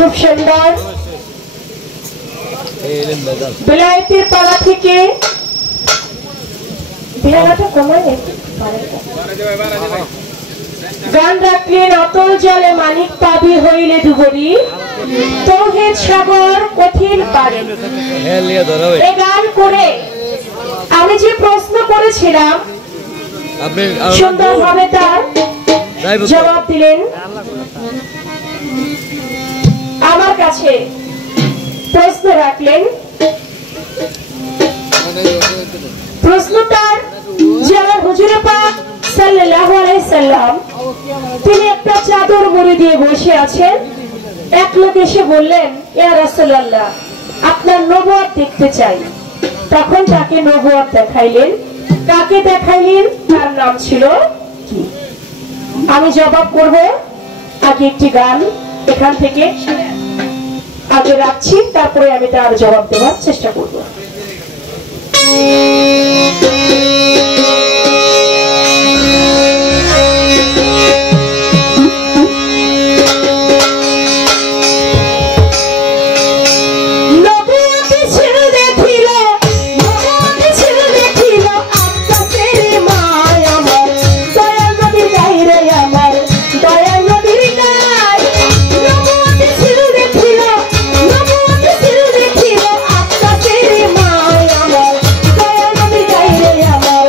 খুব সুন্দর বিলাইতের পাড়া থেকে গান রাখলেন অতল জলে মানিক পাবি হইলে ডুবরি তৌহিদ সাগর কঠিন পারে। এই গান করে আমি যে প্রশ্ন করেছিলাম সুন্দরভাবে তার জবাব দিলেন। আমার কাছে প্রশ্ন রাখলেন, প্রশ্নটার যে আমার হুজুর পাক সাল্লাল্লাহু আলাইহি সাল্লাম তিনি একটা চাদর মুড়ি দিয়ে বসে আছেন। এক লোক এসে বললেন, ইয়া রাসূলুল্লাহ আপনার নবুয়ত দেখতে চাই। তখন তাকে নবুয়ত দেখাইলেন। কাকে দেখাইলেন? তার নাম ছিল কি? আমি জবাব করব। আগে একটি গান এখান থেকে আগে রাখছি, তারপরে আমি তার জবাব দেওয়ার চেষ্টা করব। আমার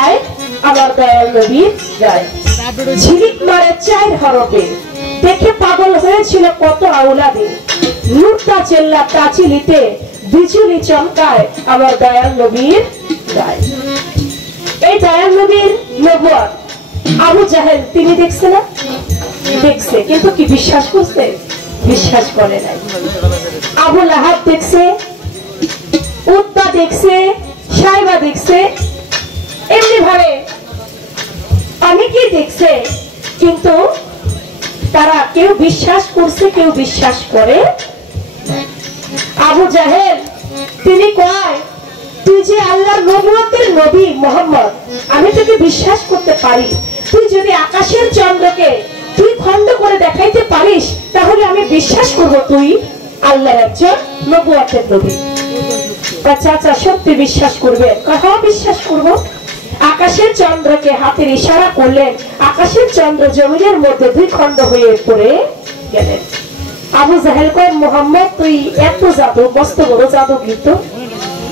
গায় আমার দয়াল নবীর গায়। ঝিলিক মারে 4 হরফে, দেখে পাগল হয়েছিল কত আওলাদে। লুটটা চেল্লা তাচিলিতে বিজুলি চমকায় আমার দয়াল নবীর গায়। এই দয়াল নবীর নবুয়ত আবু জাহেল তিনি দেখছে না? দেখছে, কিন্তু কি বিশ্বাস করছে? বিশ্বাস করে নাই। আবু লাহাব দেখছে, উতবা দেখছে, সাইবা দেখছে, এমনি ভাবে অনেকেই দেখছে, কিন্তু তারা কেউ বিশ্বাস করছে, কেউ বিশ্বাস করে। আবু জাহেল তিনি কয়, তুই যে আল্লাহর নবুয়তের নবী মুহাম্মদ, আমি তোকে বিশ্বাস করতে পারি। তুই যদি আকাশের চন্দ্রকে তুই খণ্ড করে দেখাইতে পারিস, তাহলে আমি বিশ্বাস করব তুই আল্লাহর একজন নবুয়তের নবী। চাচা সত্যি বিশ্বাস করবেন? হ্যাঁ বিশ্বাস করব। আকাশের চন্দ্রকে হাতের ইশারা করলেন, আকাশের চন্দ্র জমিনের মধ্যে 2 খণ্ড হয়ে পড়ে গেলেন। আবু জাহেল কয়, মুহাম্মদ তুই এত জাদু, মস্ত বড় জাদুগির তো,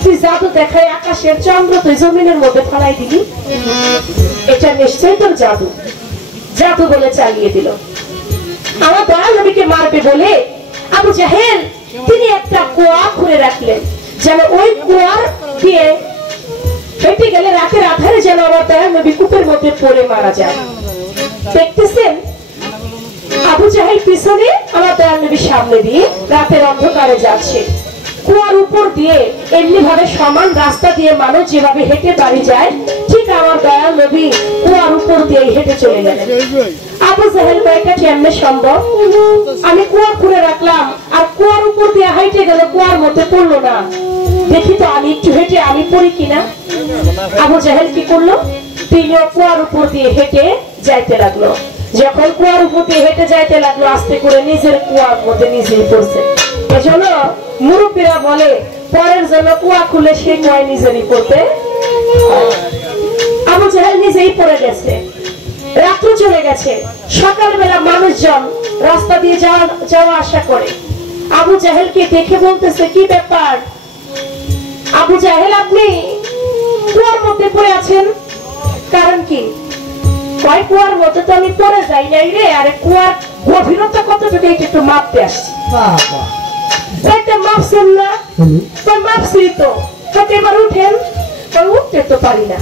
তুই জাদু দেখায় আকাশের চন্দ্র তুই জমিনের মধ্যে ফেলাই দিলি, এটা নিশ্চয়ই তোর জাদু। জাদু বলে চালিয়ে দিল। আমার দয়াল নবীকে মারবে বলে আবু জাহেল তিনি একটা কুয়া খুঁড়ে রাখলেন, যেন ওই কুয়ার দিয়ে হেঁটে গেলে রাতের আধারে যেন আমার দয়াল নবী কূপের মধ্যে পড়ে মারা যায়। দেখতেছেন আবু জাহেল পিছনে, আমার দয়াল নবী সামনে দিয়ে রাতের অন্ধকারে যাচ্ছে। কুয়ার উপর দিয়ে এমনি ভাবে সমান রাস্তা দিয়ে মানুষ যেভাবে হেঁটে বাড়ি যায়, ঠিক আমার দয়াল নবী কুয়ার উপর দিয়ে হেঁটে চলে গেলেন। আবু জাহেল এটা কেমনে সম্ভব? আমি কুয়া খুঁড়ে রাখলাম আর কুয়ার উপর দিয়ে হাইটে গেল, কুয়ার মধ্যে পড়লো না, দেখি তো আমি একটু হেঁটে আমি পড়ি কিনা। আবু জাহেল কি করলো? তিনিও কুয়ার উপর দিয়ে হেঁটে যাইতে লাগলো। যখন কুয়ার উপর দিয়ে হেঁটে যাইতে লাগলো, আস্তে করে নিজের কুয়ার মধ্যে নিজেই পড়ছে। এজন্য মুরব্বীরা বলে, পরের জন্য কুয়া খুলে সে কুয়ায় নিজেরই পড়তে। আবু জাহেল নিজেই পড়ে গেছে। রাত্র চলে গেছে, সকালবেলা মানুষজন রাস্তা দিয়ে যাওয়া আসা করে। আবু জাহেলকে দেখে বলতেছে, কি ব্যাপার আবু জাহেল, আপনি কুয়ার মধ্যে পড়ে আছেন, কারণ কি? কয়, কুয়ার মধ্যে তো আমি পড়ে যাই নাই রে, আরে কুয়ার গভীরতা কতটুকু এটা একটু মাপতে আসছি। মাপছেন না? মাপছি তো, এবার উঠেন। উঠতে তো পারি না।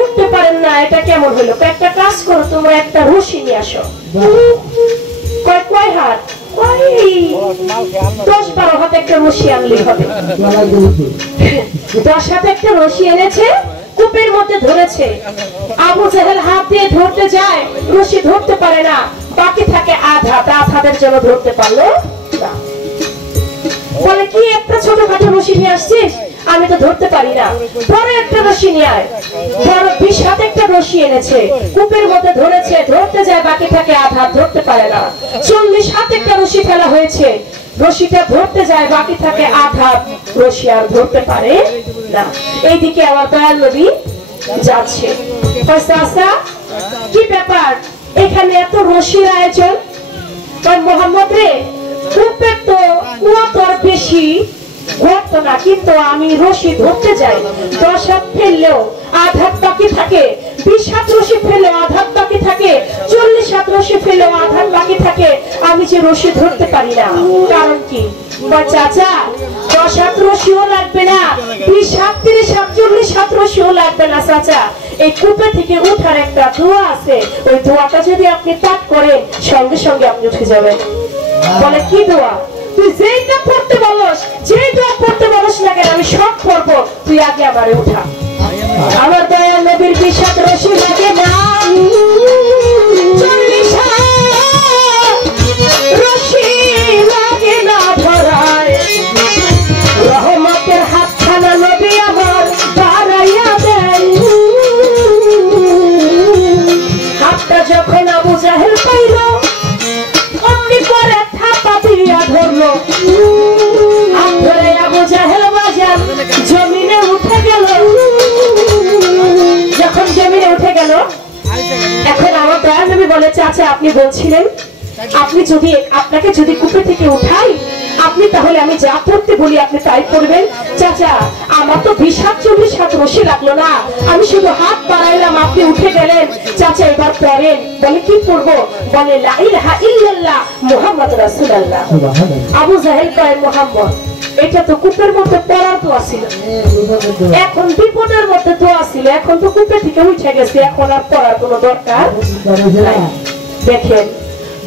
উঠতে পারেন না, এটা কেমন হলো? একটা কাজ করো, তোমরা একটা রশি নিয়ে আসো। কয় হাত? 10-12 হাত একটা রশি আনলেই হবে। 10 হাত একটা রশি এনেছে, কূপের মধ্যে ধরেছে। আবু জাহেল হাত দিয়ে ধরতে যায়, রশি ধরতে পারে না, বাকি থাকে আধা হাতের জন্য ধরতে পারলো না। বলে, কি একটা ছোটখাটো রশি নিয়ে আসছিস, আমি তো ধরতে পারি না, বড় একটা রশি নিয়ে আয়। বড় 20 হাত একটা রশি এনেছে, কূপের মধ্যে ধরেছে, ধরতে যায়, বাকি থাকে আধা, ধরতে পারে না। 40 হাত একটা রশি ফেলা হয়েছে, রশিটা ধরতে যায়, বাকি থাকে আধা, রশি আর ধরতে পারে না। এইদিকে আমার দয়াল নবী যাচ্ছে। চাচা কি ব্যাপার, এখানে এত রশির আয়োজন? মুহাম্মদ রে, কূপের তো কুয়া তো বেশি গর্ত না, কিন্তু আমি রশি ধরতে যাই, 10 হাত ফেললেও আধা বাকি থাকে, 20 হাত রশি ফেললেও আধা বাকি থাকে, 40 হাত রশি ফেললেও আধা বাকি থাকে, আমি যে রশি ধরতে পারি না, কারণ কি? চাচা 10 হাত রশিও লাগবে না, 20 হাত, 30 হাত, 40 হাত রশিও লাগবে না চাচা। এই কূপে থেকে উঠার একটা দোয়া আছে, ওই দোয়াটা যদি আপনি পাঠ করেন, সঙ্গে সঙ্গে আপনি উঠে যাবেন। বলে, কি দোয়া? তুই যেইটা পড়তে বলস, যেই দোয়া পড়তে বলস না কেন, আমি সব পড়বো, তুই আগে আমারে উঠা। আমার দয়াল নবীর 20 হাত রশি লাগে না, 40 হাত রশি লাগে না ধরায়, রহমতের হাতখানা নবী আমার বাড়াইয়া দেয়। হাতটা যখন আবু জাহেল পাইল, অমনি করে থাপা দিয়া ধরলো, হাত ধরে আবু জাহেল বাজার জমিনে উঠে গেল। যখন জমিনে উঠে গেল, এখন আমার দয়াল নবী বলে, চাচা আপনি বলছিলেন, আপনি যদি আপনাকে যদি কূপে থেকে উঠাই, আপনি তাহলে আমি যা পড়তে বলি আপনি তাই পড়বেন। চাচা আমার তো ২০-৪০ হাত রশি লাগলো না, আমি শুধু হাত বাড়াইলাম, আপনি উঠে গেলেন। চাচা এবার পড়েন। বলে কি পড়বো? বলে লা ইলাহা ইল্লাল্লাহ মুহাম্মদ রাসূলুল্লাহ। আবু জাহেল কয় মুহাম্মদ, এটা তো কূপের মধ্যে পড়ার দোয়া ছিল, এখন বিপদের মধ্যে দোয়া ছিল, এখন তো কূপে থেকে উঠে গেছে, এখন আর পড়ার কোনো দরকার নাই। দেখেন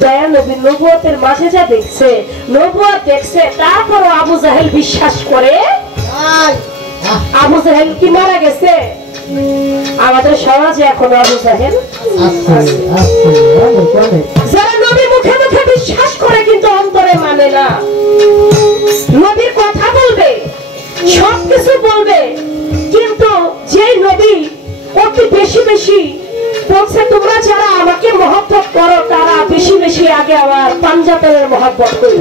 দয়া নবী নবুয়তের মাঝে যা দেখছে, নবুয়ত দেখছে, তারপরও আবু জাহেল বিশ্বাস করে। আবু জাহেল কি মারা গেছে? আমাদের সমাজে এখন আবু জাহেল যারা নবী মুখে মুখে বিশ্বাস করে কিন্তু অন্তরে মানে না। নবীর কথা বলবে, সবকিছু বলবে, কিন্তু যে নবী অতি বেশি বেশি বলছে তোমরা যারা আমাকে মহব্বত করো তারা বেশি বেশি আগে আমার পাঞ্জাতের মহব্বত করো,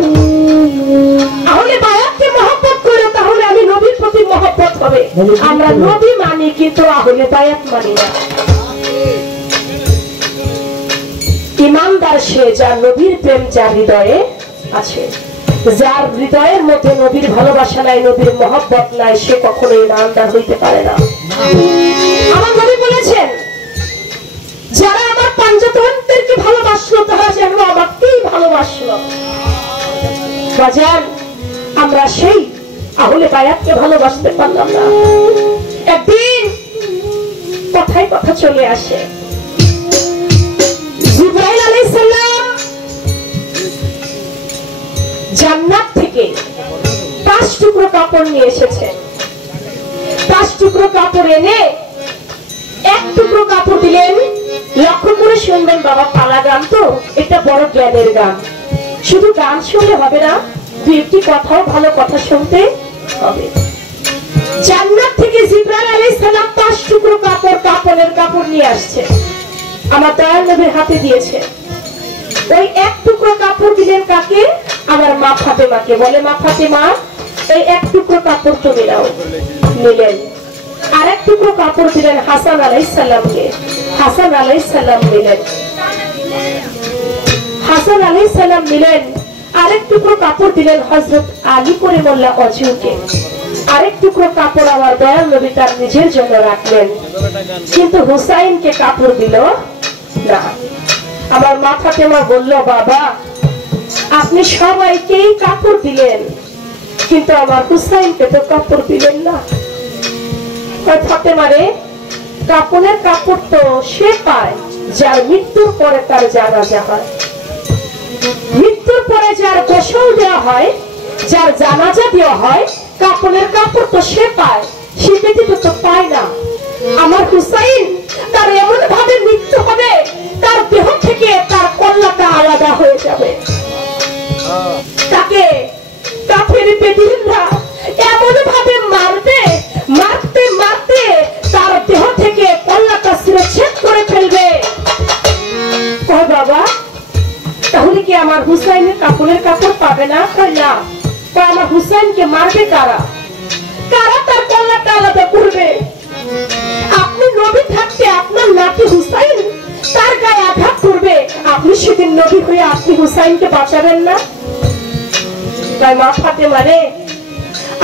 তাহলে বায়াতকে মহব্বত করো, তাহলে আমি নবীর প্রতি মহব্বত হবে। আমরা নবী মানি কিন্তু আহলে বায়াত মানি না। ইমানদার সে যার নবীর প্রেম যার হৃদয়ে আছে। যার হৃদয়ের মধ্যে নবীর ভালোবাসা নাই, নবীর মহব্বত নাই, সে কখনো ইমানদার হইতে পারে না। আমার নবী বলেছেন যারা আমার পাঞ্জাতনদেরকে ভালোবাসলো তারা যেন আমাকেই ভালোবাসলো। বাজার আমরা সেই আহলে বায়াতকে ভালোবাসতে পারলাম না। একদিন কথায় কথা চলে আসে, জিবরাইল আলাইহিস সালাম জান্নাত থেকে 5 টুকরো কাপড় নিয়ে এসেছে। 5 টুকরো কাপড় এনে 1 টুকরো কাপড় দিলেন। লক্ষ্য করে শুনবেন বাবা, পালা গান তো, এটা বড় জ্ঞানের গান। শুধু গান শুনলে হবে না, দুই একটি কথাও ভালো কথা শুনতে হবে। জান্নাত থেকে জিবরাইল আলাইহিস সালাম 5 টুকরো কাপড়, কাপড়ের কাপড় নিয়ে আসছে, আমার দয়াল নবীর হাতে দিয়েছে। ওই 1 টুকরো কাপড় দিলেন কাকে? আমার মা ফাতেমাকে। বলে মা ফাতেমা এই 1 টুকরো কাপড় তুমি নাও। নিলেন। আর 1 টুকরো কাপড় দিলেন হাসান আলাইহিস সালামকে। হাসান আলাইহিস সালাম নিলেন। হাসান আলাইহিস সালাম নিলেন। আরেক টুকরো কাপড় দিলেন হযরত আলী করিমুল্লাহ ওয়াজহুকে। আরেক টুকরো কাপড় আমার দয়াল নবী তার নিজের জন্য রাখলেন, কিন্তু হুসাইনকে কাপড় দিল না। আমার মা ফাতেমা বলল, বাবা আপনি সবাইকেই কাপড় দিলেন, কিন্তু আমার হুসাইনকে তো কাপড় দিলেন না। ফাতেমা রে, কাপড়ের কাপড় তো সে পায় যার মৃত্যুর পরে তার জানাজা হয়, মৃত্যুর পরে যার গোসল দেওয়া হয়, যার জানাজা দেওয়া হয়, কাপড়ের কাপড় তো সে পায়, সে ব্যতীত তো পায় না। আমার হুসাইন তার এমন ভাবে মৃত্যু হবে, তার দেহ থেকে তার কল্লাটা আলাদা হয়ে যাবে, তাকে কাফের বেদিনরা এমন ভাবে মারবে, মারতে মারতে তার দেহ থেকে কল্লাটা ছিঁড়ে করে ফেলবে। বাবা তাহলে কি আমার হুসাইনের কাপড়ের কাপড় পাবে না? না, আমার হুসাইনকে মারবে কারা? কারা তার কল্লাটা আলাদা করবে? আপনি নবী থাকতে আপনার নাতি হুসাইন তার গায়ে আঘাত করবে, আপনি সেদিন নবী হয়ে আপনি হুসাইনকে বাঁচাবেন না? তাই মা ফাতেমা রে,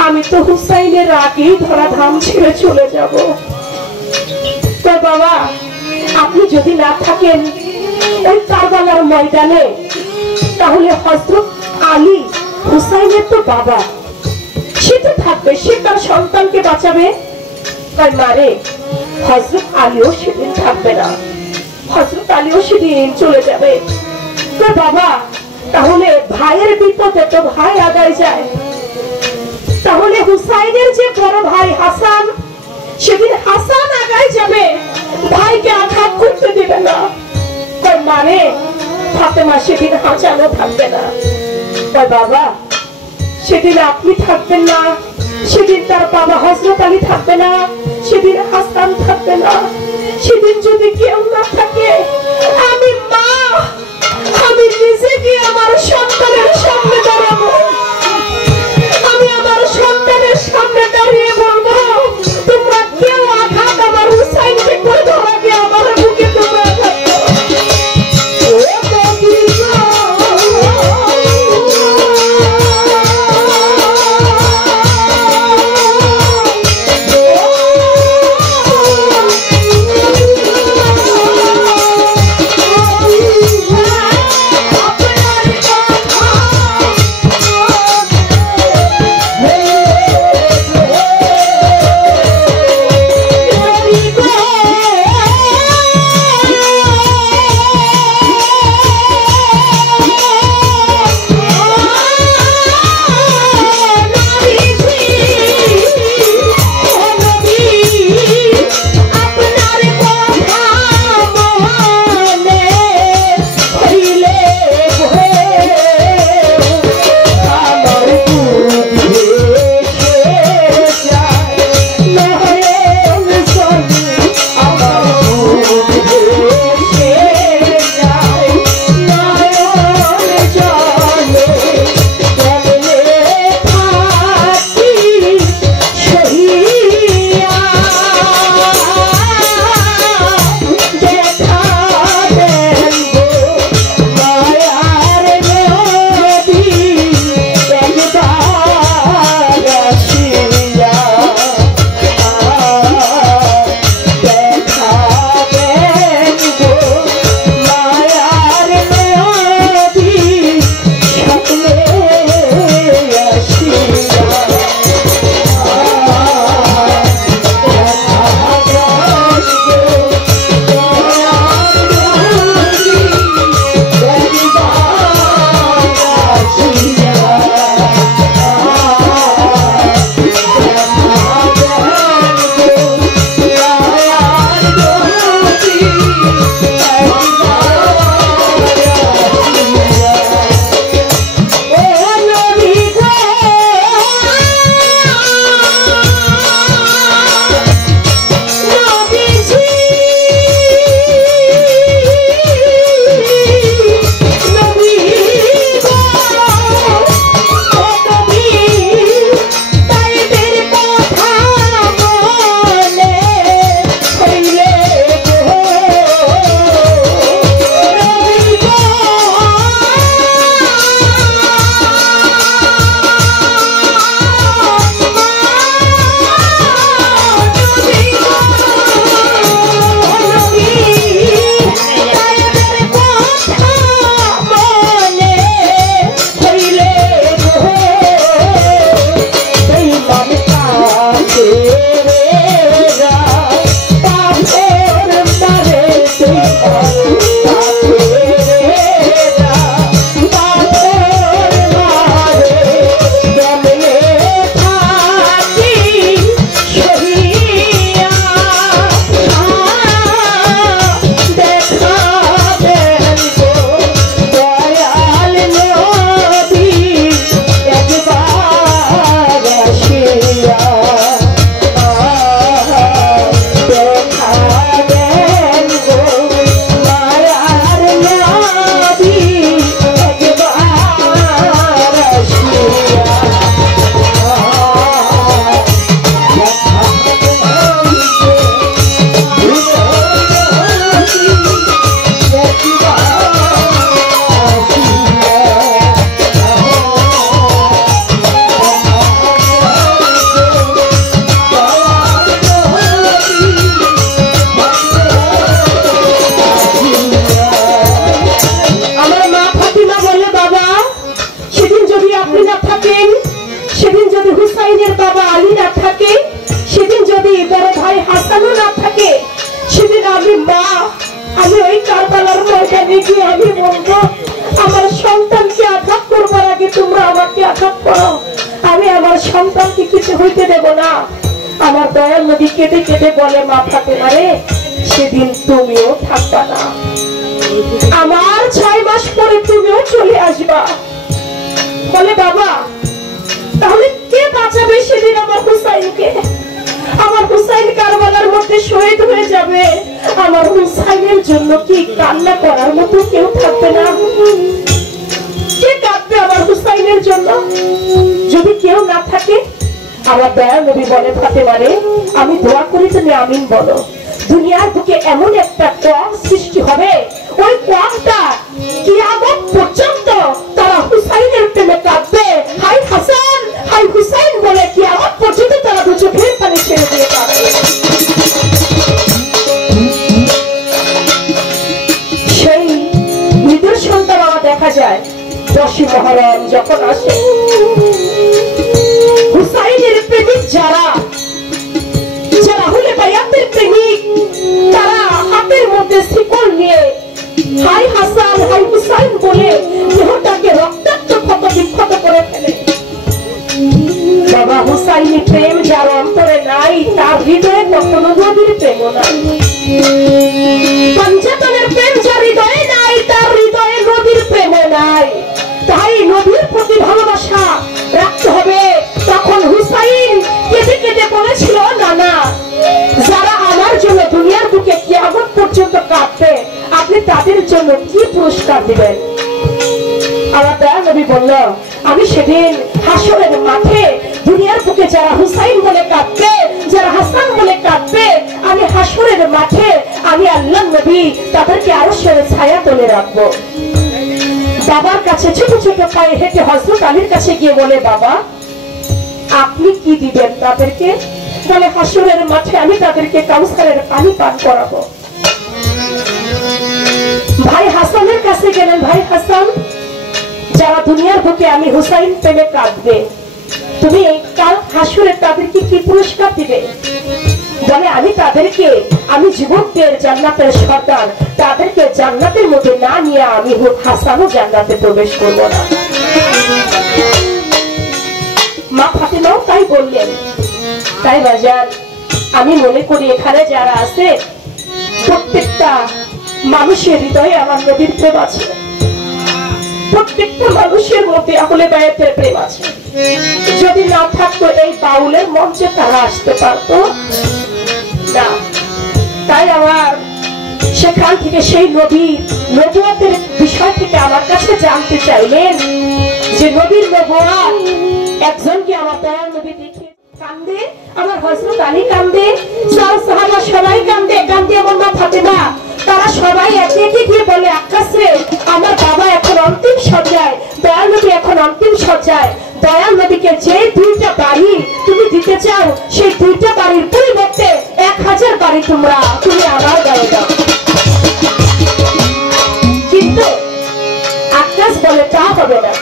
আমি তো হুসাইনের আগেই ধরা ধাম ছেড়ে চলে যাব। তো বাবা আপনি যদি না থাকেন ওই কারবালার ময়দানে, তাহলে হযরত আলী হুসাইনের তো বাবা, সে তো থাকবে, সে তার সন্তানকে বাঁচাবে। তাই মারে হযরত আলীও সেদিন থাকবে না, হযরত আলীও সেদিন চলে যাবে। তো বাবা তাহলে ভাইয়ের বিপদে তো ভাই আগায় যায়, তাহলে হুসাইনের যে বড় ভাই হাসান, সেদিন হাসান আগায় যাবে, ভাইকে আঘাত করতে দেবে না। মানে ফাতেমা সেদিন হাসানও থাকবে না। বাবা সেদিন আপনি থাকবেন না, সেদিন তার বাবা হযরত আলী থাকবে না, সেদিন হাসান থাকবে না। সেদিন যদি কেউ না থাকে, আমি মা, আমি নিজে গিয়ে আমার সন্তানের সামনে দাঁড়াবো, আমি আমার সন্তানের সামনে দাঁড়িয়ে বলবো, তোমরা কেউ আঘাত আমার হুসাইনকে করে ধরাবে, আমার বুকে তোমরা আঘাত করো। মা, আমি ওই কারবালার ময়দানে গিয়ে আমি বলবো আমার সন্তানকে আঘাত করবার আগে তোমরা আমাকে আঘাত করো, আমি আমার সন্তানকে কিছু হইতে দেব না। আমার দয়াল নবী কেঁদে কেঁদে বলে, মা ফাতেমা রে, সেদিন তুমিও থাকবা না, আমার 6 মাস পরে তুমিও চলে আসবা। বলে বাবা, তাহলে কে বাঁচাবে সেদিন আমার হুসাইনকে? আমার হুসাইন কারবালার মধ্যে শহীদ হয়ে যাবে, আমার হুসাইনের জন্য কি কান্না করার মতো কেউ থাকবে না? কে কাঁদবে আমার হুসাইনের জন্য? যদি কেউ না থাকে, আমার দয়াল নবী বলে, ফাতেমা রে, আমি দোয়া করি তুমি আমিন বলো। দুনিয়ার বুকে এমন একটা কম সৃষ্টি হবে, ওই কমটা কিয়ামত পর্যন্ত তারা হুসাইনের প্রেমে কাঁদবে, হাই হাসান, হাই হুসাইন বলে কিয়ামত পর্যন্ত তারা দু চোখের পানি ছেড়ে দিয়ে কাঁদবে। সেই নিদর্শনটা দেখা যায় 10ই মুহররম যখন আসে, হুসাইনের প্রেমিক যারা আহলে বায়াতের প্রেমিক, তারা হাতের মধ্যে শিকল নিয়ে হাই হাসান হাই হুসাইন বলে দেহটাকে রক্তাক্ত ক্ষত বিক্ষত করে ফেলে। বাবা, হুসাইনি প্রেম যার অন্তরে নাই, তার হৃদয়ে কখনো নবীর প্রেম নাই। পঞ্চাতনের প্রেম যার হৃদয়ে নাই, তার হৃদয়ে নবীর প্রেম নাই। তাই নবীর প্রতি ভালোবাসা রাখতে হবে। তখন হুসাইন কেঁদে কেঁদে বলেছিল, নানা, যারা আমার জন্য দুনিয়ার বুকে কিয়ামত পর্যন্ত কাঁদবে, আপনি তাদের জন্য কি পুরস্কার দিবেন? আমার দয়াল নবী বলল, আমি সেদিন হাসরের মাঠে দুনিয়ার বুকে যারা হুসাইন বলে কাঁদবে, যারা হাসান বলে কাঁদবে, আমি হাসরের মাঠে আমি আল্লাহর নবী তাদেরকে আরশের ছায়া তলে রাখবো। বাবার কাছে ছোট ছোট পায়ে হেঁটে হযরত আলীর কাছে গিয়ে বলে, বাবা, আপনি কি দিবেন তাদেরকে? বলে, হাসরের মাঠে আমি তাদেরকে কাউসারের পানি পান করাবো। ভাই হাসানের কাছে গেলেন, ভাই হাসান, যারা দুনিয়ার বুকে আমি হুসাইন প্রেমে কাঁদবে, তুমি কাল হাসরে তাদেরকে কি পুরস্কার দিবে? বলে, আমি তাদেরকে, আমি যুবকদের জান্নাতের সর্দার, তাদেরকে জান্নাতের মধ্যে না নিয়ে আমি হাসানও জান্নাতে প্রবেশ করব না। মা ফাতেমাও তাই বললেন। তাই বাজার, আমি মনে করি এখানে যারা আছে প্রত্যেকটা মানুষের হৃদয়ে আমার নবীর প্রেম আছে, প্রত্যেকটা মানুষের মধ্যে আহলে বায়াতের প্রেম আছে। যদি না থাকতো এই বাউলের মঞ্চে তারা আসতে পারতো না। তাই আমার সেখান থেকে সেই নবীর নবুয়তের বিষয় থেকে আমার কাছে জানতে চাইলেন যে নবীর নবুয়ত একজনকে আমার দয়াল নবী দেখে কান্দে, আমার হযরত আলী কান্দে, সাহাবা সবাই কান্দে, কান্দে আমার মা ফাতেমা, তারা সবাই একে একে গিয়ে বলে, আক্কাস রে, আমার বাবা এখন অন্তিম সজ্জায়, দয়াল নবী এখন অন্তিম সজ্জায়, দয়াল নবীকে যে 2টা বাড়ি তুমি দিতে চাও, সেই 2টা বাড়ির পরিবর্তে 1000 বাড়ি তুমি আমার গায়ে দাও। কিন্তু আক্কাস বলে, তা হবে না,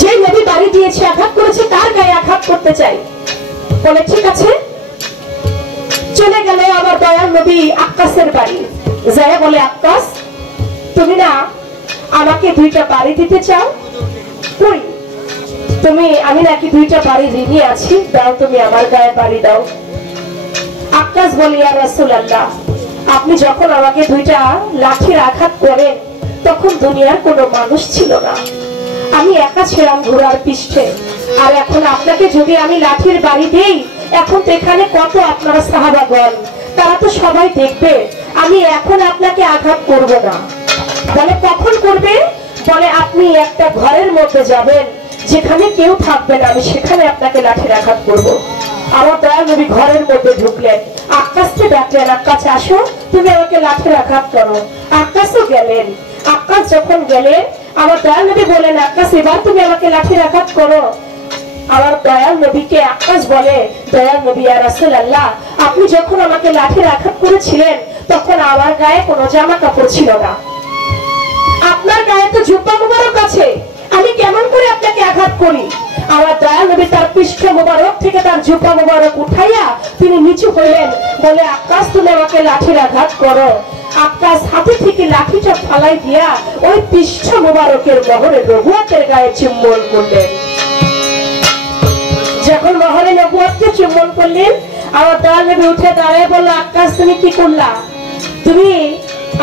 যে নবী বাড়ি দিয়েছে, আঘাত করেছে, তার গায়ে আঘাত করতে চাই। বলে, ঠিক আছে। চলে গেল আমার দয়াল নবী আক্কাসের বাড়ি, যায় বলে, আক্কাস, তুমি না আমাকে 2টা বাড়ি দিতে চাও? কই, তুমি, আমি নাকি 2টা বাড়ি ঋণী আছি, দাও, তুমি আমার গায়ে বাড়ি দাও। আক্কাস বলে, ইয়া রাসূলুল্লাহ, আপনি যখন আমাকে 2টা লাঠির আঘাত করেন, তখন দুনিয়ার কোনো মানুষ ছিল না, আমি একা ছিলাম ঘোড়ার পৃষ্ঠে, আর এখন আপনাকে যদি আমি লাঠির বাড়ি দেই, এখন তো এখানে কত আপনারা সাহাবাগণ, তারা তো সবাই দেখবে, আমি এখন আপনাকে আঘাত করব না। বলে, কখন করবে? বলে, আপনি একটা ঘরের মধ্যে যাবেন, যেখানে কেউ থাকবে না, আমি সেখানে আপনাকে লাঠির আঘাত করব। আমার দয়াল নবী ঘরের মধ্যে ঢুকলেন, আক্কাসকে ডাকলেন, আক্কাস আসো, তুমি আমাকে লাঠির আঘাত করো। আক্কাসও গেলেন। আক্কাস যখন গেলেন, আমার দয়াল নবী বলেন, আক্কাস, এবার তুমি আমাকে লাঠির আঘাত করো। আমার দয়াল নবীকে আক্কাস বলে, দয়াল নবী, ইয়া রাসূলুল্লাহ, আপনি যখন আমাকে লাঠির আঘাত করেছিলেন, তখন আমার গায়ে কোনো জামা কাপড় ছিল না, আপনার গায়ে তো জুব্বা মুবারক আছে, আমি কেমন করে আপনাকে আঘাত করি? আমার দয়াল নবী তার পৃষ্ঠ মোবারক থেকে তার জুব্বা মোবারক উঠাইয়া তিনি নিচু হইলেন, বলে আকাশ তুমি আমাকে লাঠির আঘাত করো। আকাশ হাতে থেকে লাঠিটা ফালাই দিয়া ওই পৃষ্ঠ মোবারকের মহরে নবুয়তের গায়ে চুম্বন করলেন। যখন মহরে নবুয়তকে চুম্বন করলেন, আমার দয়াল নবী উঠে দাঁড়ায় বলল, আকাশ তুমি কি করলা? তুমি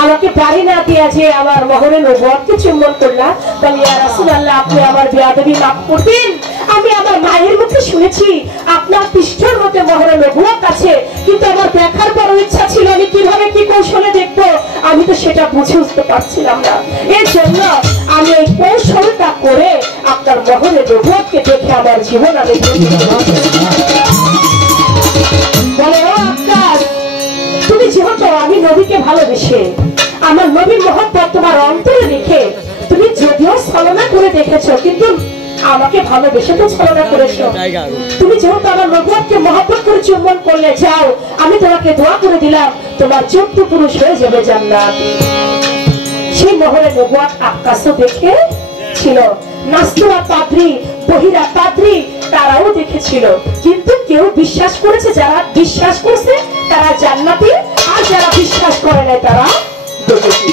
আমাকে বাড়ি না দিয়া যে আমার মহরে নবুয়তকে চুম্বন করলা। বলি ইয়া রাসূলুল্লাহ, আপনি আমার বেয়াদবি মাফ করবেন। আমি আমার মায়ের মুখে শুনেছি আপনার পৃষ্ঠের মধ্যে মহরে নবুয়ত আছে, কিন্তু আমার দেখার বড় ইচ্ছা ছিল, আমি কিভাবে কি কৌশলে দেখবো আমি তো সেটা বুঝে উঠতে পারছিলাম না। এর জন্য আমি এই কৌশলটা করে আপনার মহরে নবুয়তকে দেখে আমার জীবন আমি বলে, ও আকাশ, তুমি যেহেতু আমি নবীকে ভালোবেসে আমার নবীর মহব্বত তোমার অন্তরে রেখে তুমি যদিও ছলনা করে দেখেছো, কিন্তু আমাকে ভালোবেসে তো ছলনা করেছো। তুমি যেহেতু আমার নবুয়তকে মহব্বত করে চুম্বন করলে, যাও আমি তোমাকে দোয়া করে দিলাম, তোমার চোদ্দ পুরুষ হয়ে যাবে জান্নাত। সেই মহরে নবুয়ত আকাশও দেখে ছিল, নাস্তুরা পাদ্রী, বহিরা পাদ্রী তারাও দেখেছিল, কিন্তু কেউ বিশ্বাস করেছে, যারা বিশ্বাস করেছে তারা জান্নাতি, আর যারা বিশ্বাস করে নাই তারা দোষী।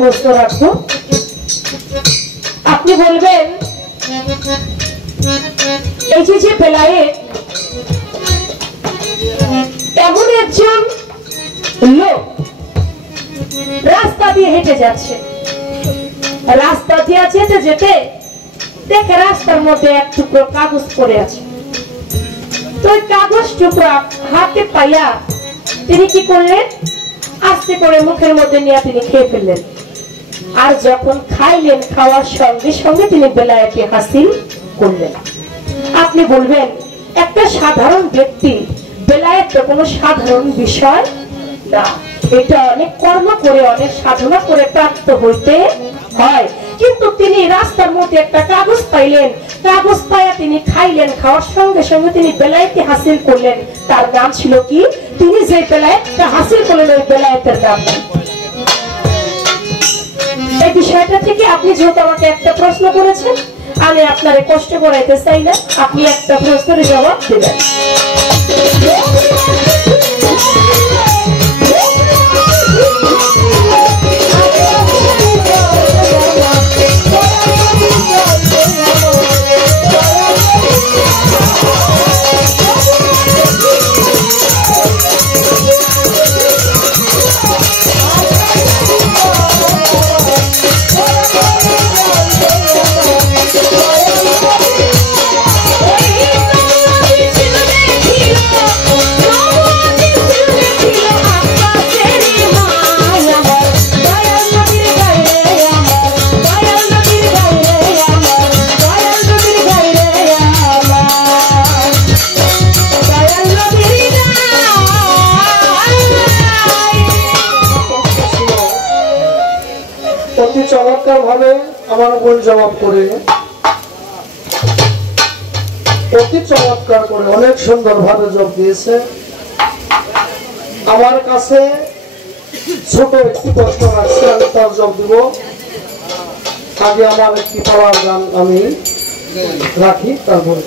প্রশ্ন রাখবো, আপনি বলবেন এই যে বেলায়েত এমন একজন লোক রাস্তা দিয়ে হেঁটে যাচ্ছে, রাস্তা দিয়ে যেতে যেতে দেখে রাস্তার মধ্যে এক টুকরো কাগজ পড়ে আছে। তো ওই কাগজ টুকরা হাতে পাইয়া তিনি কি করলেন, আস্তে করে মুখের মধ্যে নিয়ে তিনি খেয়ে ফেললেন। আর যখন খাইলেন, খাওয়ার সঙ্গে সঙ্গে তিনি বেলায়েতকে হাসিল করলেন। আপনি বলবেন একটা সাধারণ ব্যক্তি, বেলায়েত তো কোনো সাধারণ বিষয় না, এটা অনেক কর্ম করে অনেক সাধনা করে প্রাপ্ত হইতে হয়। কিন্তু তিনি রাস্তার মধ্যে একটা কাগজ পাইলেন, কাগজ পাইয়া তিনি খাইলেন, খাওয়ার সঙ্গে সঙ্গে তিনি বেলায়েতকে হাসিল করলেন। তার নাম ছিল কি? তিনি যে বেলায়েতটা হাসিল করলেন ওই বেলায়েতের নাম। এই বিষয়টা থেকে আপনি যেহেতু আমাকে একটা প্রশ্ন করেছেন, আমি আপনারে কষ্ট করাইতে চাই না, আপনি একটা প্রশ্নের জবাব দেবেন। চমৎকার ভাবে আমার বোন জবাব করে, অতি চমৎকার করে অনেক সুন্দর ভাবে জবাব দিয়েছে। আমার কাছে ছোট একটি প্রশ্ন রাখছি, আমি তার জবাব দিব। আগে আমার একটি পাওয়ার গান আমি রাখি, তারপরে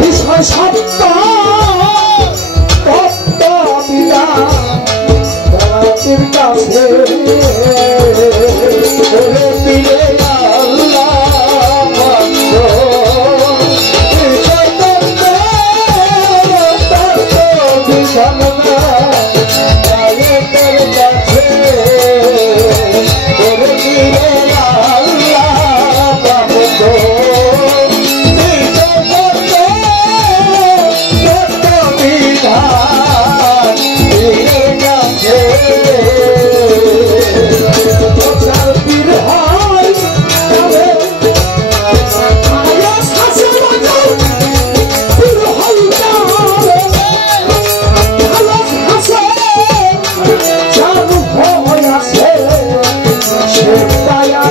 বিষয় সত্য তত্ত্বের কাছে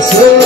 Say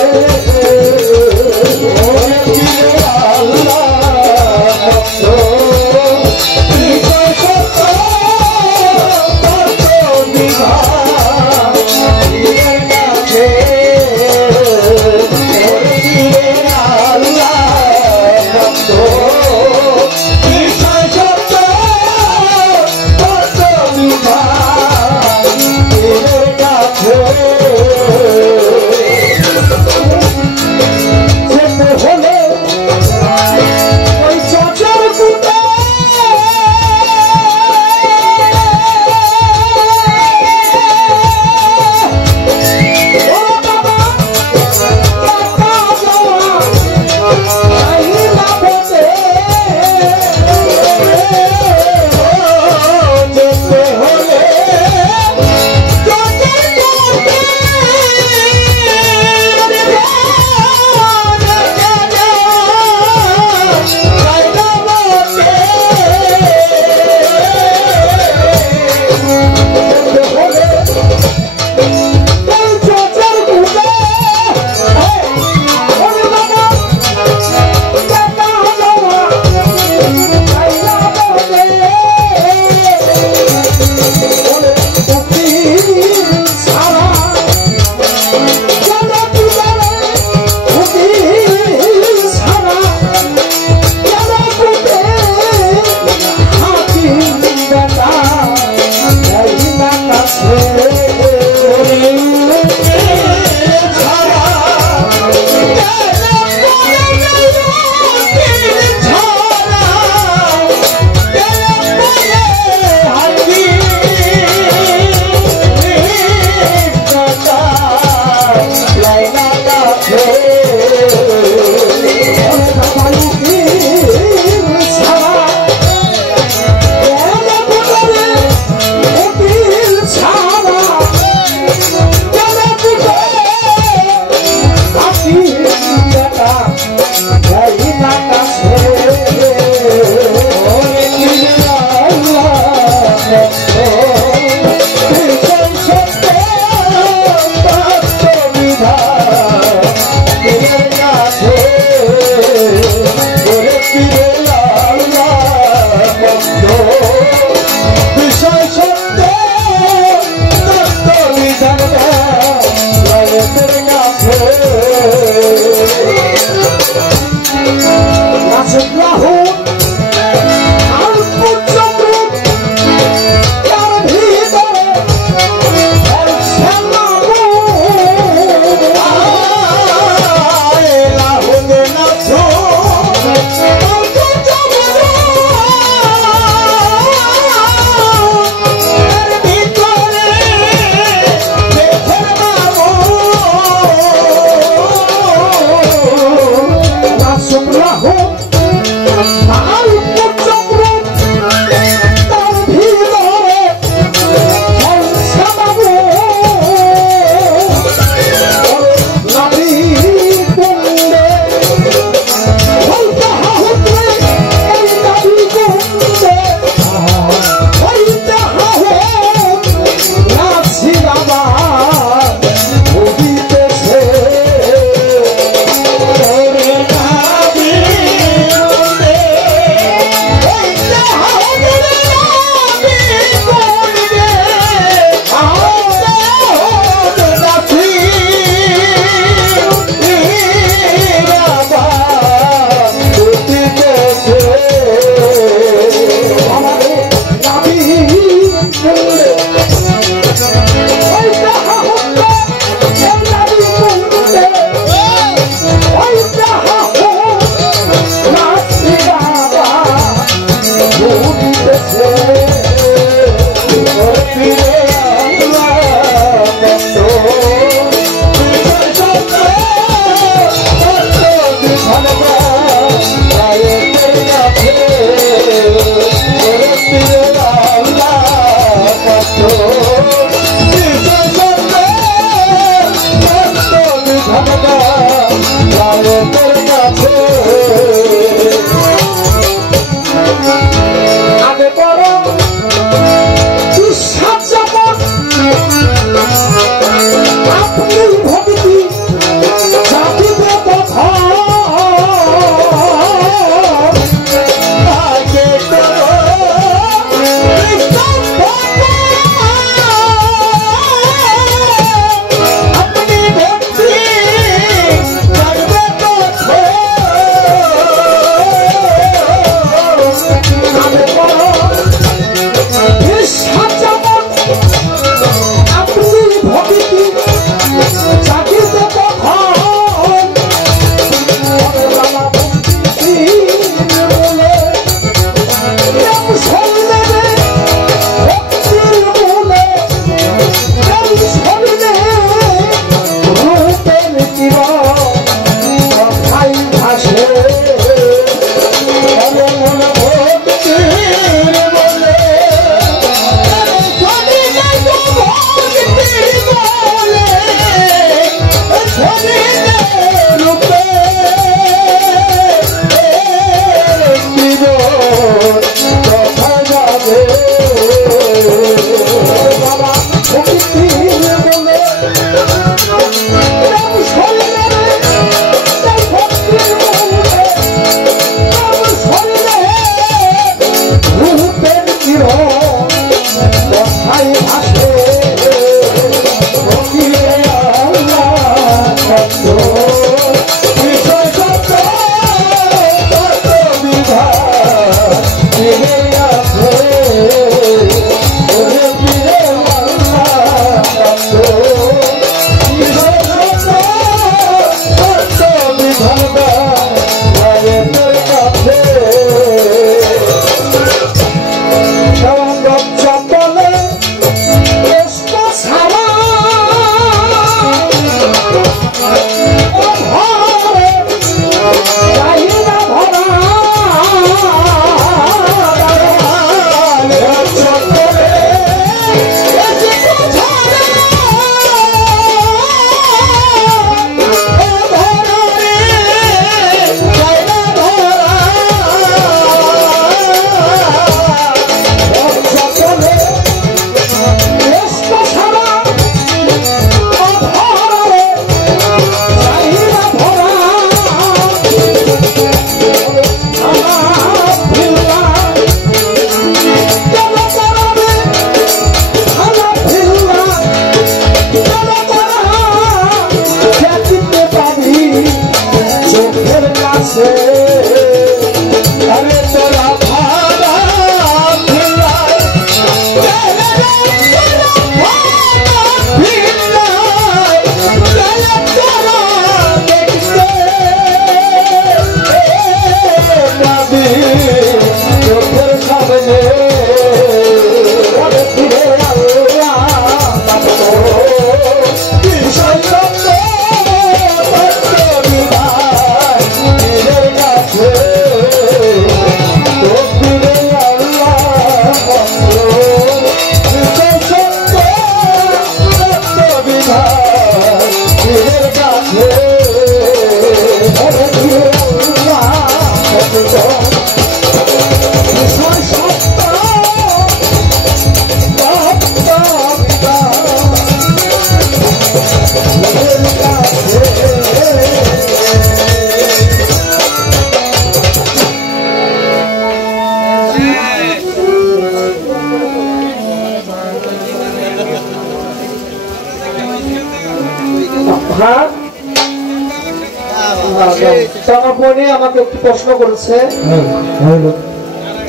আমার বোনে আমাকে একটি প্রশ্ন করেছে,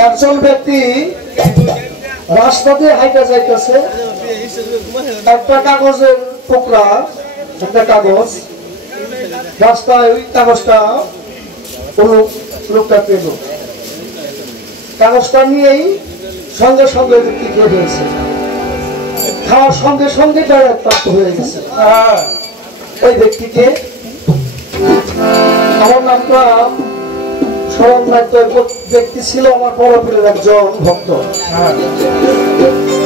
একজন ব্যক্তি রাস্তা দিয়ে হাইটা যাইতেছে, একটা কাগজের টুকরা, একটা কাগজ রাস্তায়, ওই কাগজটা লোকটা পেল, কাগজটা নিয়েই সঙ্গে সঙ্গে ব্যক্তি খেয়ে ফেলছে, খাওয়ার সঙ্গে সঙ্গে ডায়রিয়া প্রাপ্ত হয়ে গেছে। ওই ব্যক্তিকে আমার নামটা স্মরণ রাখতে, ব্যক্তি ছিল আমার বড় পীরের একজন ভক্ত।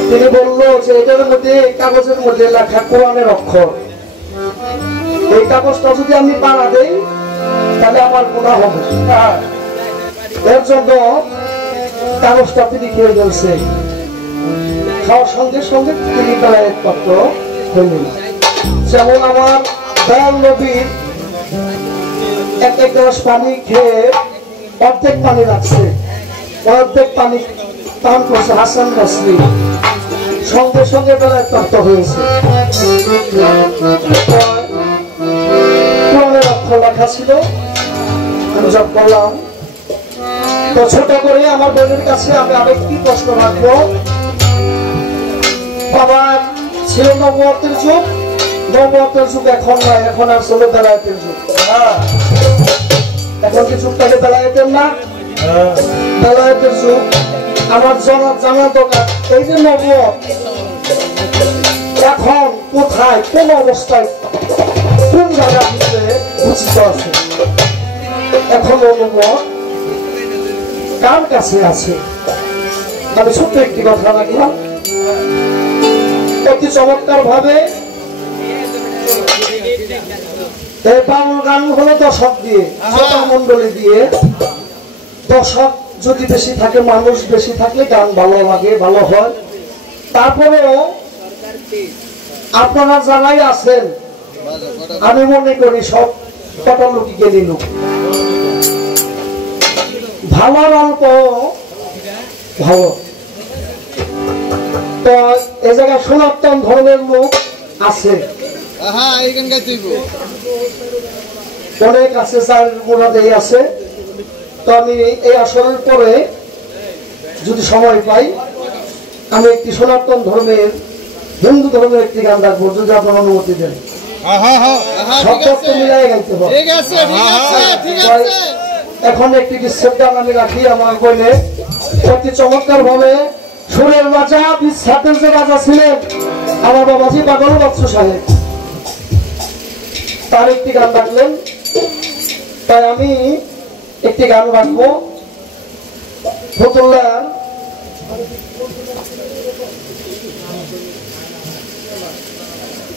তিনি বলল যে এটার মধ্যে, কাগজের মধ্যে লেখা কোরআনের অক্ষর, এই কাগজটা যদি আমি পাড়া দেই তাহলে আমার গুনাহ হবে। এর জন্য কাগজটা তিনি খেয়ে ফেলছে, খাওয়ার সঙ্গে সঙ্গে তিনি ডায়রিয়া প্রাপ্ত হইলেন। যেমন আমার দয়াল নবীর এক গ্লাস পানি খেয়ে অর্ধেক পানি রাখছে, অর্ধেক পানি পান করছে হাসান বসরি, সঙ্গে সঙ্গে বেলায় প্রাপ্ত হয়েছে। কোরআনের অক্ষর লেখা ছিল, আমি সব করলাম। তো ছোট করে আমার বোনের কাছে আমি আরেকটি প্রশ্ন রাখবো। বাবা ছিল নবুয়তের যুগ, নবুয়তের যুগ এখন নয়, এখন আর ছিল বেলায়েতের যুগ। এখন কি যুগটাকে বেলায়েতের না? বেলায়েতের যুগ। আমার জানা দরকার এই যে নবুয়ত এখন কোথায়, কোন অবস্থায়, কোন জায়গা থেকে উচিত আছে, এখন নবুয়ত কার কাছে আছে? আমি ছোট্ট একটি কথা রাখলাম, অতি চমৎকার ভাবে এই বাউল গান হলো দশক দিয়ে, মন্ডলী দিয়ে। দশক যদি বেশি থাকে, মানুষ বেশি থাকলে গান ভালো লাগে, ভালো হয়। তারপরেও আপনারা যারাই আছেন, আমি মনে করি সব কত লোককে নিল ভালো, অল্প ভালো। তো এই জায়গায় সনাতন ধর্মের লোক আছে, অনেক আছে, যার মোনাদেই আছে। তো আমি এই আসরের পরে যদি সময় পাই, আমি একটি সনাতন ধর্মের, হিন্দু ধর্মের একটি গান রাখবো, যদি আপনার অনুমতি দেন। সব তত্ত্ব মিলাই গাইতে হবে। এখন একটি বিশ্বের গান আমি রাখি আমার বইলে, অতি চমৎকার ভাবে সুরের রাজা, বিখ্যাতের যে রাজা ছিলেন আমার বাবাজি পাগল বাচ্চু সাহেব, তার একটি গান রাখলেন। তাই আমি একটি গান রাখবো ফতুল্লার,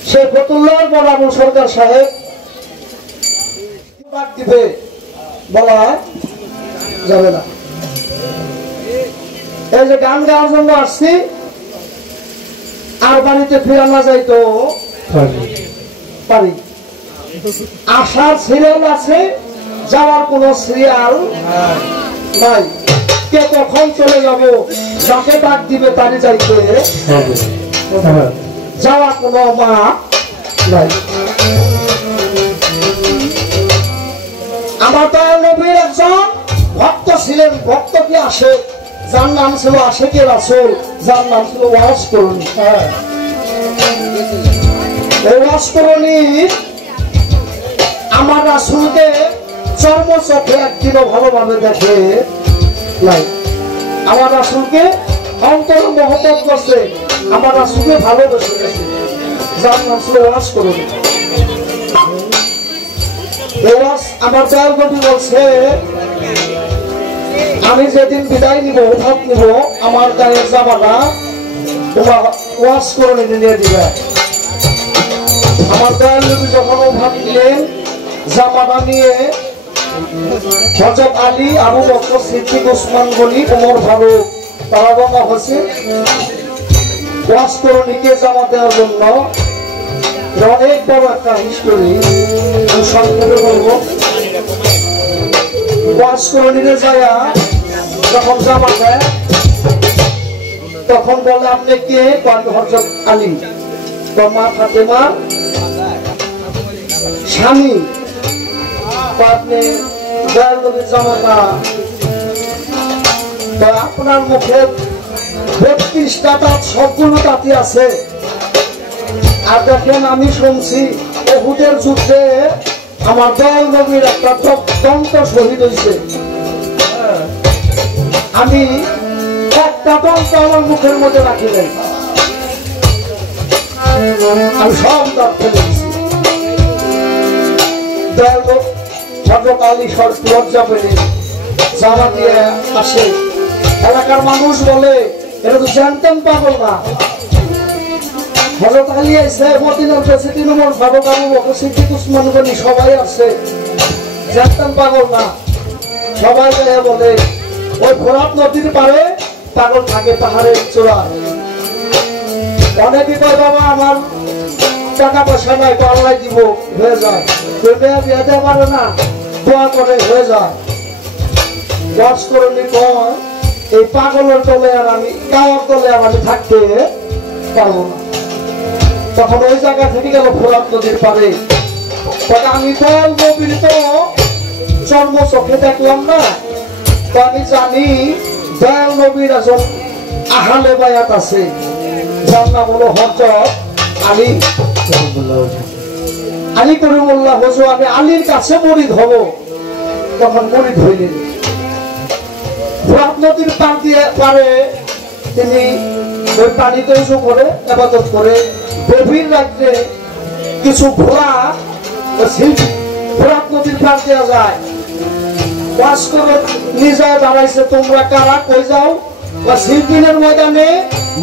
সে ফতুল্লার বড় আবু সরকার সাহেব ডাক দিবে, বলা যাবে না। এই যে গান গাওয়ার জন্য আসছি, আর বাড়িতে ফিরানো যাইতো পারি, আসার সিরিয়াল আছে, যাওয়ার কোন সিরিয়াল নাই। কে কখন চলে যাব, যাকে ডাক দিবে তারই যাইতে, যাওয়া কোন মা নাই। আমার দয়াল নবীর একজন ভক্ত ছিলেন, ভক্ত কি আসে, যার নাম ছিল আশিকে রাসূল, যার নাম ছিল ওয়াজ করণী। এই ওয়াজ করণী রাসূলকে চর্ম চোখে একদিনও ভালোভাবে দেখে নাই। আমার রাসূলকে অন্তর মহব্বত করছে, আমার রাসূলকে ভালোবেসে গেছে। যার নাম ছিল ওয়াজ করুন। আমার দয়াল নবী বলছে, আমি যেদিন বিদায় নিব, উঠাত নিব, আমার গায়ের জামাটা তোমার ওয়াজ করে নিয়ে দিবে। আমার দয়াল নবী যখন উঠাত নিলেন, জামাটা নিয়ে হযরত আলী, আবু বকর সিদ্দিক, ওসমান গনি, ওমর ফারুক তারা রওনা হয়েছে ওয়াজ করে নিয়ে জামা দেওয়ার জন্য। অনেক বড় একটা হিস্টোরি, আমি সংক্ষেপে বলবো। ওয়াজ করে নিয়ে যায় যখন জামা দেয়, তখন বলে আপনি কে? হযরত আলী। তো মা ফাতেমা স্বামী, আপনি দয়াল নবীর জামাটা, আপনার মুখে 32টা দাঁত, সবগুলো দাঁতই আছে। আর দেখেন, আমি শুনছি উহুদের যুদ্ধে আমার দয়াল নবীর একটা দন্ত শহীদ হয়েছে। আমি একটা দন্ত আমার মুখের মধ্যে রাখিলেন, আমি সব দাঁত ফেলে দিচ্ছি। দয়াল হযরত আলী লজ্জা পেলে জামা দিয়ে আসে। এলাকার মানুষ বলে, এটা তো জানতেন পাগল না। হযরত আলী এসে মদিনার প্রেসিডেন্ট ওমর ফারুক, আবু বকর সিদ্দিক, ওসমান গনি সবাই আসছে, জানতেন পাগল না। সবাই বলে, ওই ফোরাত নদীর পারে পাগল থাকে পাহাড়ের চূড়ায়। অনেকে কয়, বাবা আমার টাকা পয়সা নাই, তো আল্লাহ দিব, হয়ে যায়। বিয়ে দিতে পারে না, দোয়া করে হয়ে যায়। ওয়াজ করে কয়, এই পাগলের তলে আর আমি, গাওয়ার তলে আর আমি থাকতে পারবো না। তখন ওই জায়গা থেকে গেল ফোরাত নদীর পারে। আমি দয়াল নবীর তো চর্ম চোখে দেখলাম না, তো আমি জানি দয়াল নবীর একজন আহলে বায়াত আছে, যার নাম হলো হযরত আলী, আলী করিমুল্লাহ হুজুর। আমি আলীর কাছে মুরিদ হব। তখন মুরিদ হইলেন। ফোরাত নদীর পারে তিনি ওই পানিতে উঁচু করে ইবাদত করে। গভীর রাত্রে কিছু ঘোড়া ফোরাত নদীর পার দেওয়া যায়, ওয়াজ করে নিজে দাঁড়াইছে, তোমরা কারা, কই যাও? সিলপিনের ময়দানে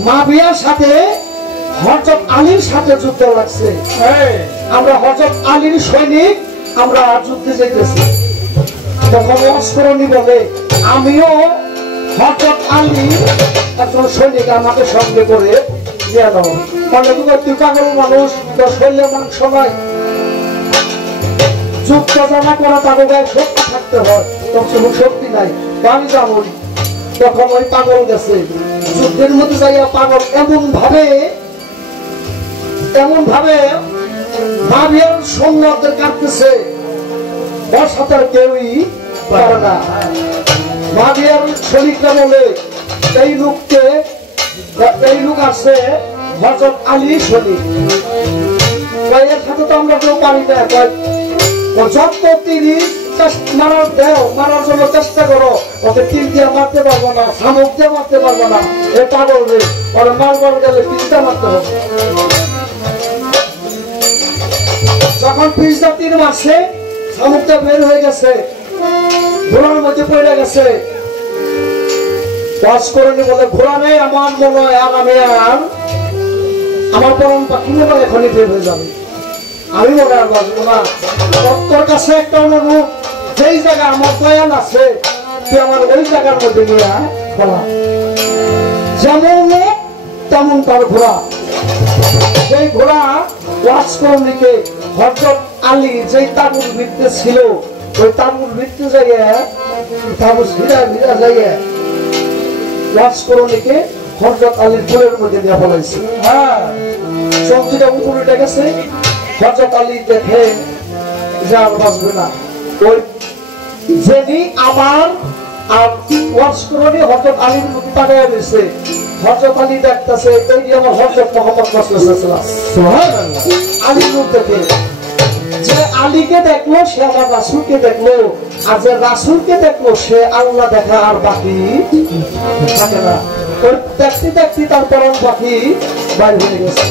মাবিয়ার সাথে হযরত আলীর সাথে যুদ্ধ লাগছে, আমরা হযরত আলীর সৈনিক, আমরা যুদ্ধে যাইতেছি। তখন ওয়াজ করনি বলে, আমিও হযরত আলী একজন সৈনিক, আমাকে সঙ্গে করে নিয়ে দাও। তাহলে তুই পাগল মানুষ, তোর শরীরে মাংস নাই, যুদ্ধ জানা করা তার গায়ে শক্তি থাকতে হয়, তোর কোনো শক্তি নাই, আমি যাবো। তখন ওই পাগল গেছে যুদ্ধের মধ্যে যাইয়া, পাগল এমন ভাবে ভাবিয়ার সৈন্যদের কাটতেছে, ওর সাথে কেউই পারে না। ভাবিয়ার সৈনিকরা বলে, এই লোক আছে হযরত আলী সৈনিক, এর সাথে তো আমরা কেউ পারি না। যত তিনি মারার জন্য চেষ্টা করো, ওকে তীর দিয়ে মারতে পারবো না, শামুক দিয়ে মারতে পারবো না। এ পাগল রে, ওরা মারবার গেলে তীরটা মারতে হবে। যখন পিসটা তীর মারছে, শামুকটা বের হয়ে গেছে, ঘোড়ার মধ্যে পড়ে গেছে। ওয়াজ করে বলে, ঘোড়া নেই আমার মনে হয়, আর আমি আর আমার পরম পাখি মনে হয় এখনই বের হয়ে যাবে, আমি মনে আর বাঁচবো না। তোর কাছে একটা অনুরোধ, যেই জায়গা আমার দয়াল আছে, তুই আমার ওই জায়গার মধ্যে নিয়ে বলা। যেমন লোক তেমন তার ঘোড়া। সেই ঘোড়া ওয়াজ করনিকে হযরত আলী যেই তাঁবুর ভিতরে ছিল, ওই তাঁবুর ভিতরে যাইয়া, তাঁবু ভিড়া যাইয়া ওয়াজ করনিকে হযরত আলীর ঘোড়ের মধ্যে নিয়ে ফেলাইছে। হ্যাঁ, সবজিটা উপরে উঠে গেছে। হযরত আলী দেখে যে আর বাঁচবে না, ওই যিনি আমার আর ওয়াজ করনি হযরত আলীর মধ্যে তাকাইয়া দিয়েছে। হযরত আলী দেখতেছে, এই আমার হযরত মুহাম্মদ রাসূলুল্লাহ সাল্লাল্লাহু আলাইহি ওয়াসাল্লাম। সুবহানাল্লাহ। আলীর মুখ দেখে যে আলীকে দেখলো সে আমার রাসূলকে দেখলো, আর যে রাসূলকে দেখলো সে আল্লাহ দেখা আর বাকি থাকে না। ওই দেখতে দেখতে তার পরম পাখি বাইরে হয়ে গেছে।